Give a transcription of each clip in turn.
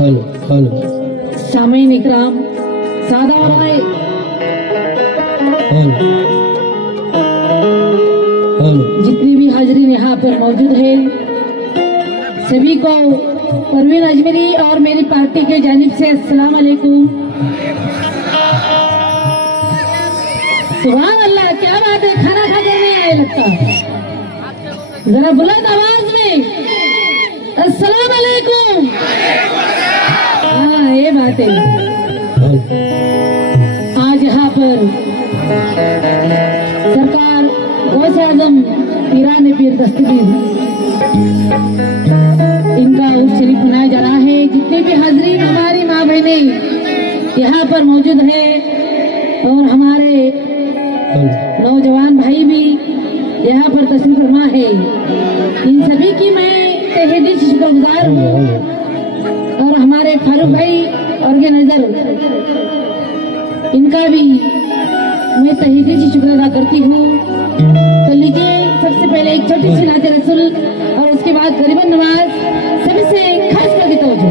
Hello hello सामीन इकराम सादा भाई हेलो हेलो जितनी भी हाजरीन यहाँ पर मौजूद है सभी को परवीन अजमेरी और मेरी पार्टी के जानिब से अस्सलाम वालेकुम। सुभान अल्लाह, क्या बात है, खाना खा कर नहीं आए लगता। जरा बुलंद आवाज में अस्सलाम वालेकुम। हाँ ये बात है। आज यहाँ पर सरकार गौसे आजम पीरान पीर दस्तगीर इनका उर्स शरीफ मनाया जा रहा है। जितने भी हाजरीन हमारी माँ बहने यहाँ पर मौजूद है और हमारे नौजवान भाई भी यहाँ पर तशरीफ फरमा है, इन सभी की मैं तहे दिल से शुक्रगुजार हूँ। और हमारे फारूक भाई ऑर्गेनाइजर इनका भी मैं तहे दिल से शुक्र अदा करती हूँ। तो लीजिए सबसे पहले एक छोटी सी नाते रसूल और उसके बाद गरीबन नवाज सभी से खास करके तवज्जो।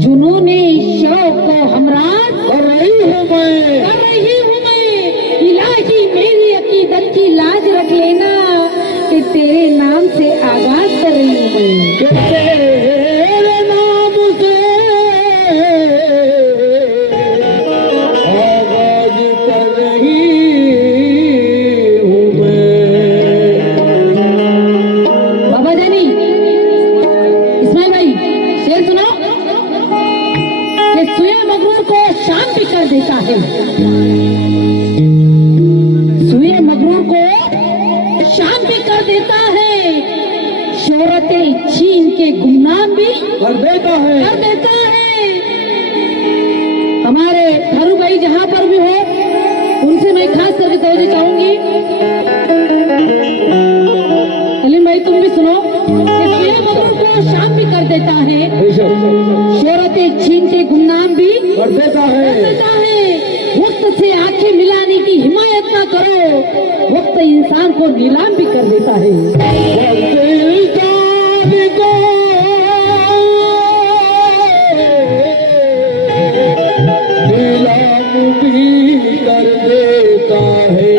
जुनून शौक को हमरा तेरे नाम से आगाज कर रही हूँ मैं। बाबा जानी इस्माइल भाई शेर सुनो कि सुया मगरूर को शांत भी कर देता है। सुया मगरूर को शांत भी कर देता है। शोहरतें छीन के गुमनाम भी कर देता है। हमारे थारू भाई जहां पर भी हो उनसे मैं खास करके तवज्जो चाहूंगी। सलीम भाई तुम भी सुनो कि सुया मगरूर को शांत भी कर देता है। शोहरतें छीन के गुमनाम भी कर देता है। वक्त से आंखें मिलाने की हिमायत ना करो, वक्त इंसान को नीलाम भी कर देता है। इंसान को नीलाम भी कर देता है।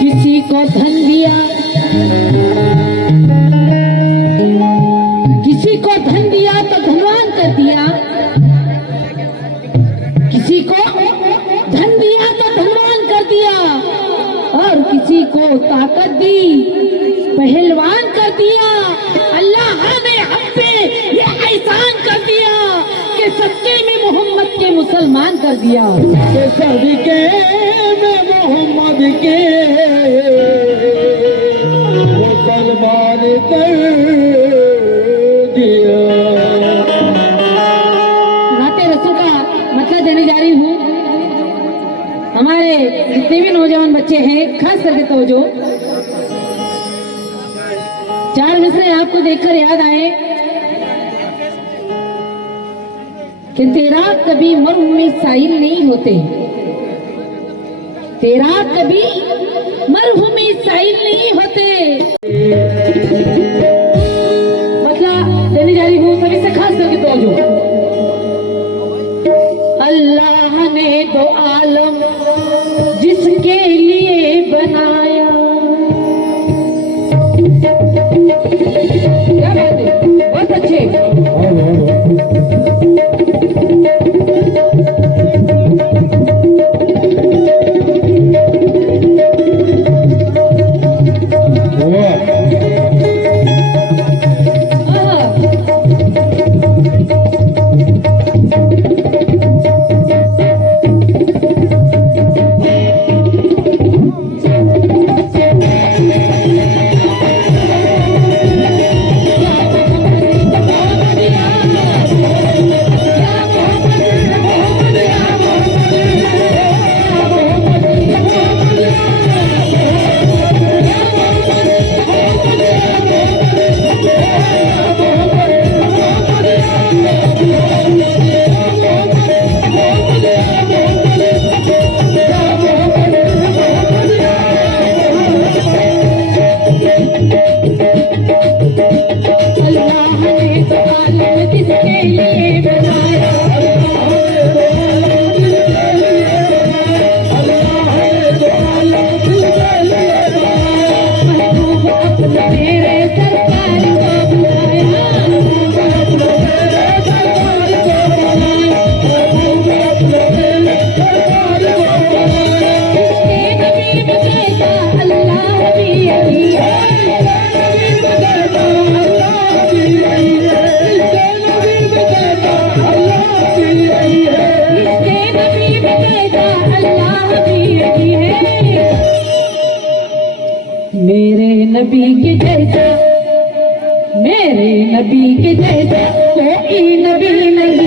किसी को धन दिया, किसी को धन दिया तो धनवान कर दिया, किसी को धन दिया तो धनवान कर दिया, और किसी को ताकत दी पहलवान कर दिया। अल्लाह ने हम पे ये एहसान कर दिया कि सबके में मोहम्मद के मुसलमान कर दिया। सदके में मोहम्मद के मुसलमान कर दिया। नाते रसूल का मतलब देने जा रही हूँ। हमारे जितने भी नौजवान बच्चे हैं खास करके तवज्जो, चार मिसरे आपको देखकर याद आए कि तेरा कभी मर्म में साइल नहीं होते, तेरा कभी मर्म में साइल नहीं होते। मतलब देने जा रही हूँ सभी से खास करके तवज्जो। अल्लाह ने तो आलम जिसके लिए बनाया, क्या बात है, बहुत अच्छे। मेरे नबी के जैसा, मेरे नबी के जैसा कोई नबी नहीं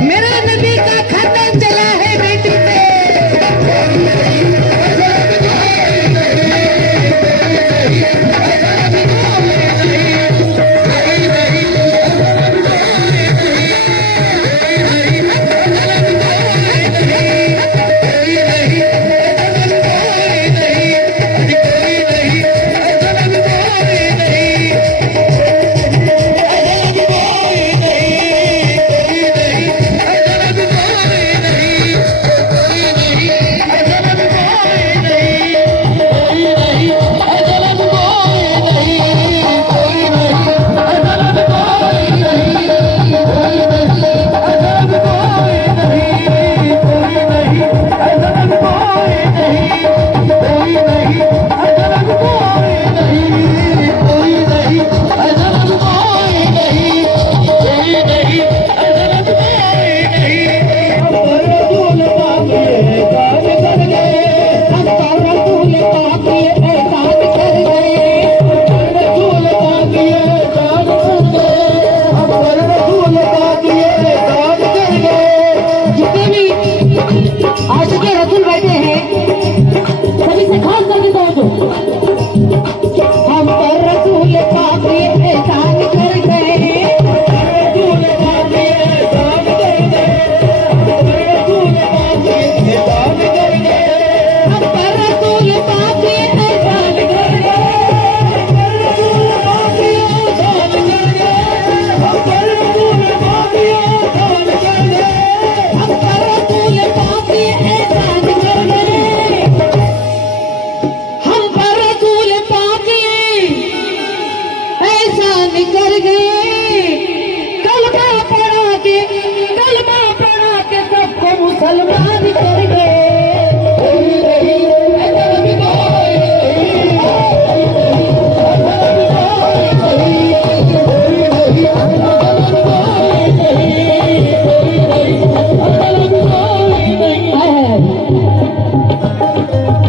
मेरा नबी का खातन चला है बेटी पे।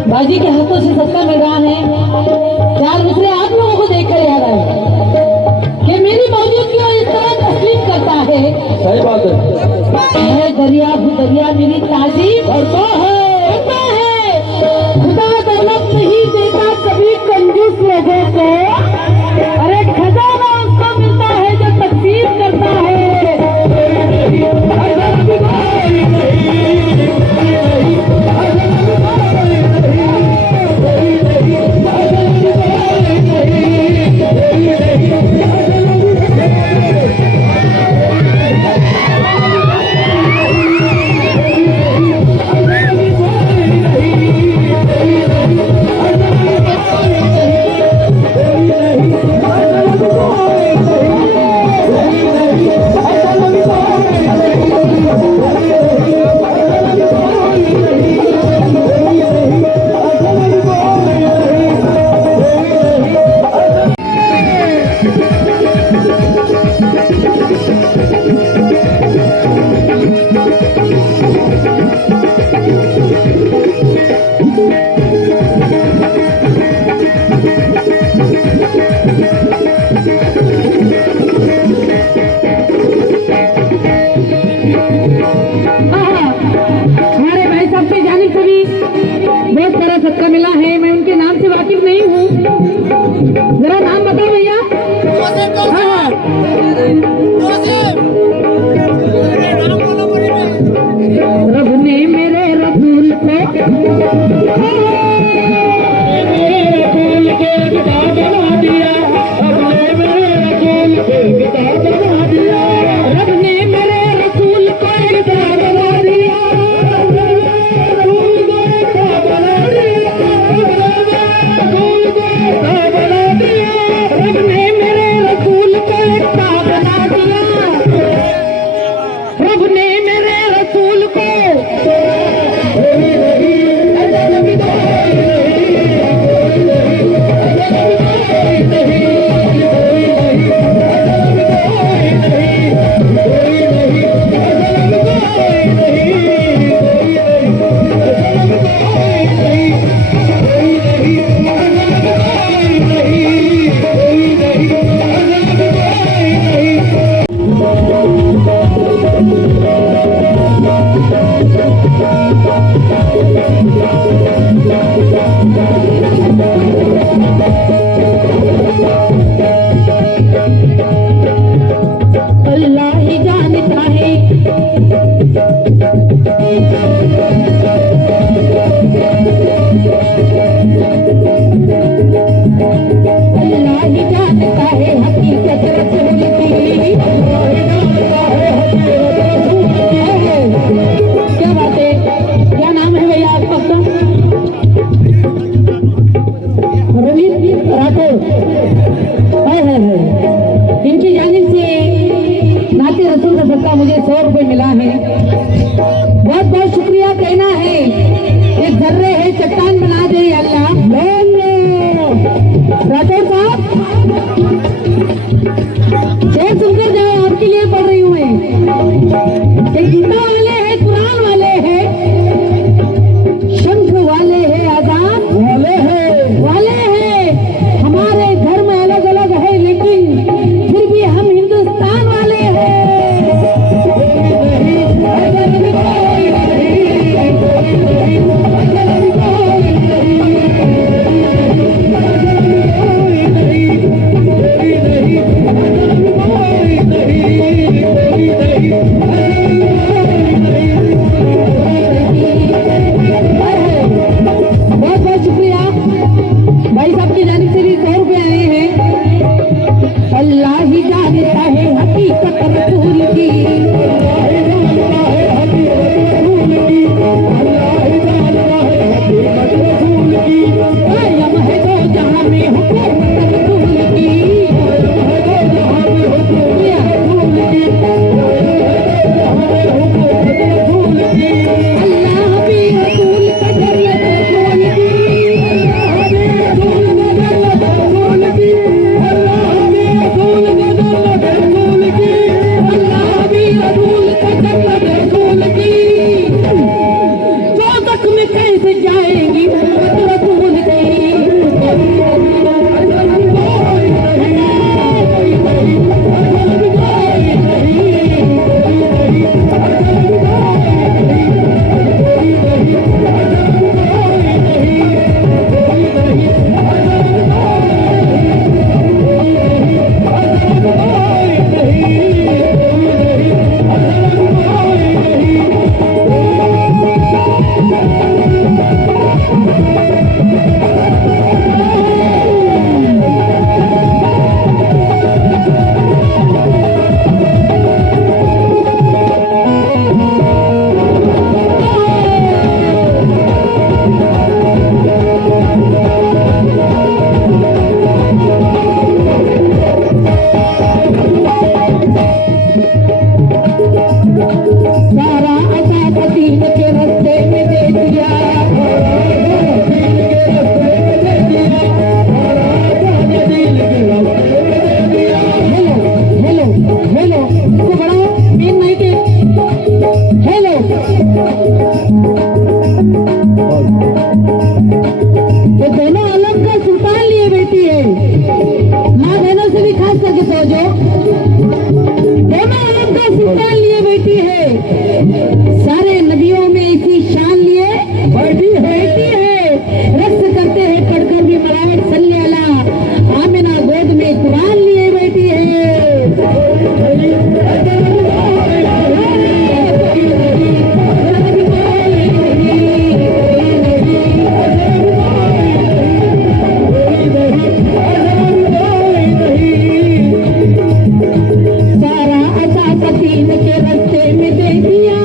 बाजी के हाथों से सत्ता मिल रहा है। चार दूसरे आप लोगों को देख कर याद आए कि मेरी मौजूद क्यों इस तरह तस्लीम करता है। सही बात है। दरिया दरिया मेरी ताजीब करता है। खुदा दौलत नहीं देता कभी कंजूस लोगों को। अरे खजाना उसको मिलता है जो तकसीम करता है। मिला है, मैं उनके नाम से वाकिफ नहीं हूँ। जरा नाम बताओ भैया। हाँ रब ने मेरे रसूल को पिता बना दिया। रब ने मेरे रसूल को पिता बना दिया। अल्लाह ही जानता है अल्लाह ही जानता है हकीकत रसूल की। क्या बात है, क्या नाम है भैया आपका? रवि राठौर। इनकी जानिब से नाते रसूल का सदका मुझे 100 रुपए मिला है। बहुत बहुत शुक्रिया कहना है। एक जर्रे है चट्टान बना दे अल्लाह। राठौर साहब शेर सुनकर जाओ, आपके लिए पढ़ रही हूँ मैं। एक गीता वाले हैं, कुरान वाले हैं, शंख वाले हैं, आजाद वाले हैं। हमारे धर्म अलग अलग है लेकिन फिर भी हम हिंदुस्तान वाले हैं। बहुत बहुत शुक्रिया भाई साहब की जानिब से भी 100 रुपए आए हैं। अल्लाह ही जानता है हकीकत रसूल की। कायम है दो जहां में हुकूमत रसूल की। अल्लाह भी रसूल का जन्नत रसूल की। अल्लाह भी रसूल का जन्नत रसूल की। चौदह में कैसे जाएंगी उम्मत रसूल की। सारा अता दीन के रास्ते में दे दिया। हेलो हेलो इसको बढ़ाओ, मेन माइक है। हेलो ये दोनों आलम का सुल्तान लिए बैठी है। माँ बहनों से भी खास करके सोचो, दोनों आलम का सुल्तान लिए बैठी है। सारे नबियों में इसी शान लिए बैठी है। रक्त करते हैं पढ़कर भी मलावट सल्ले अला। आमिना गोद में कुरान लिए बैठी है। सारा अता दीन के रास्ते में दे दिया।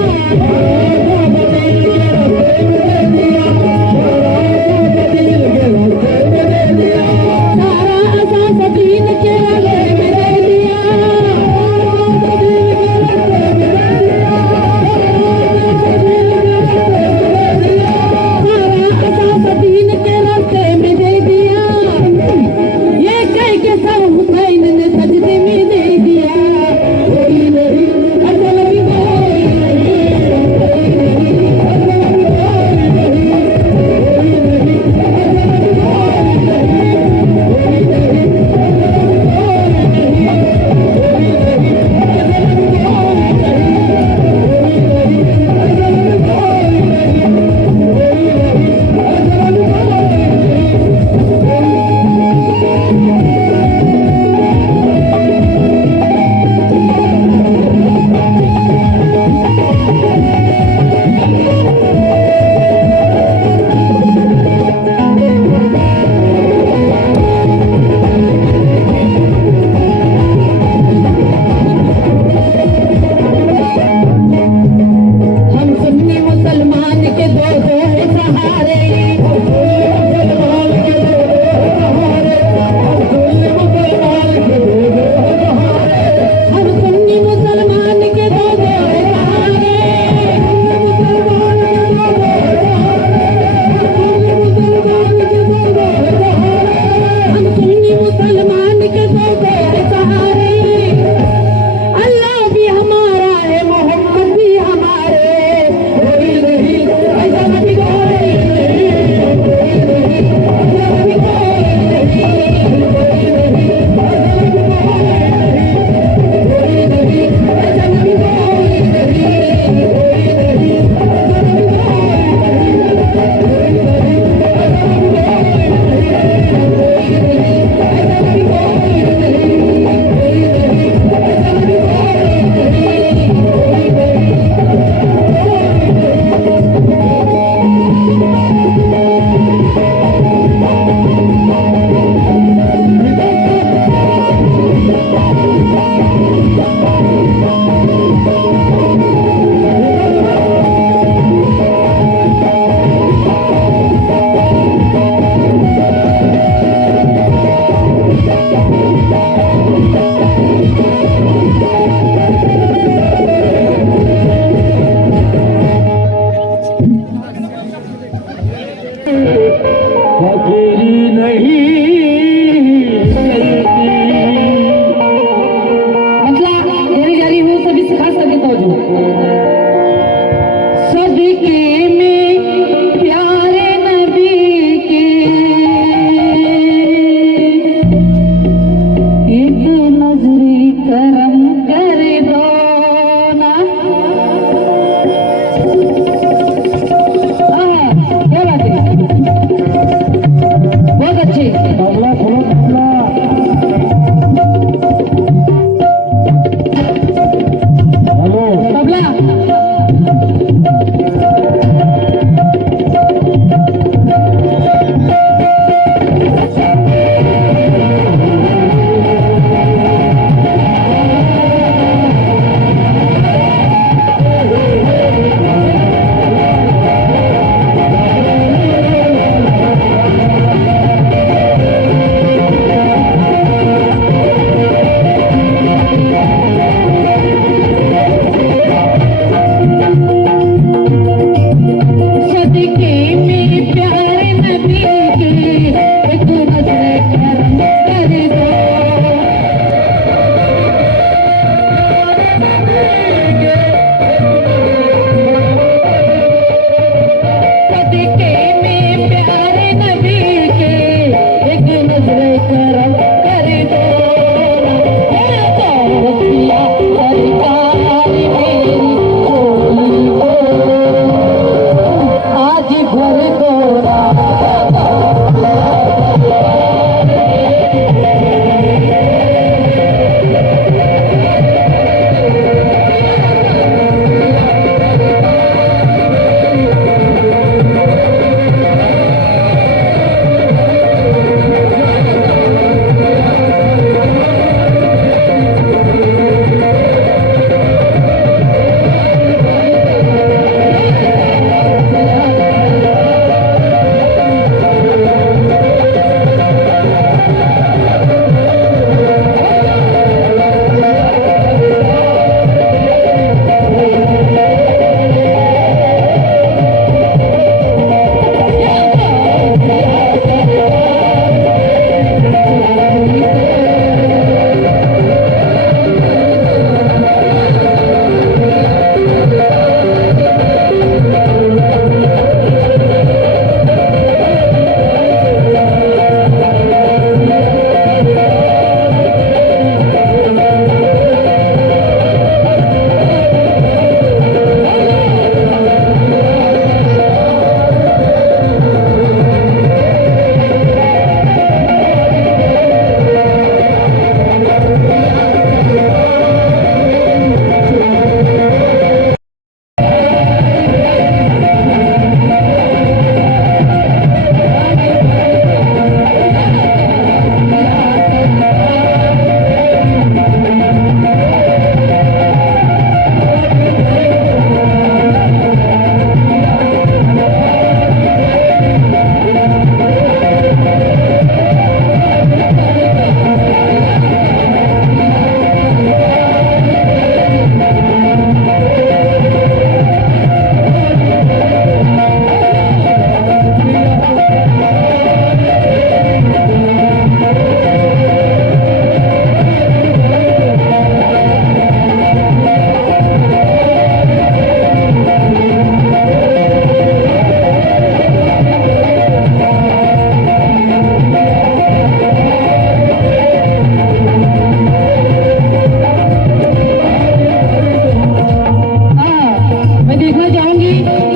मैं देखना चाहूंगी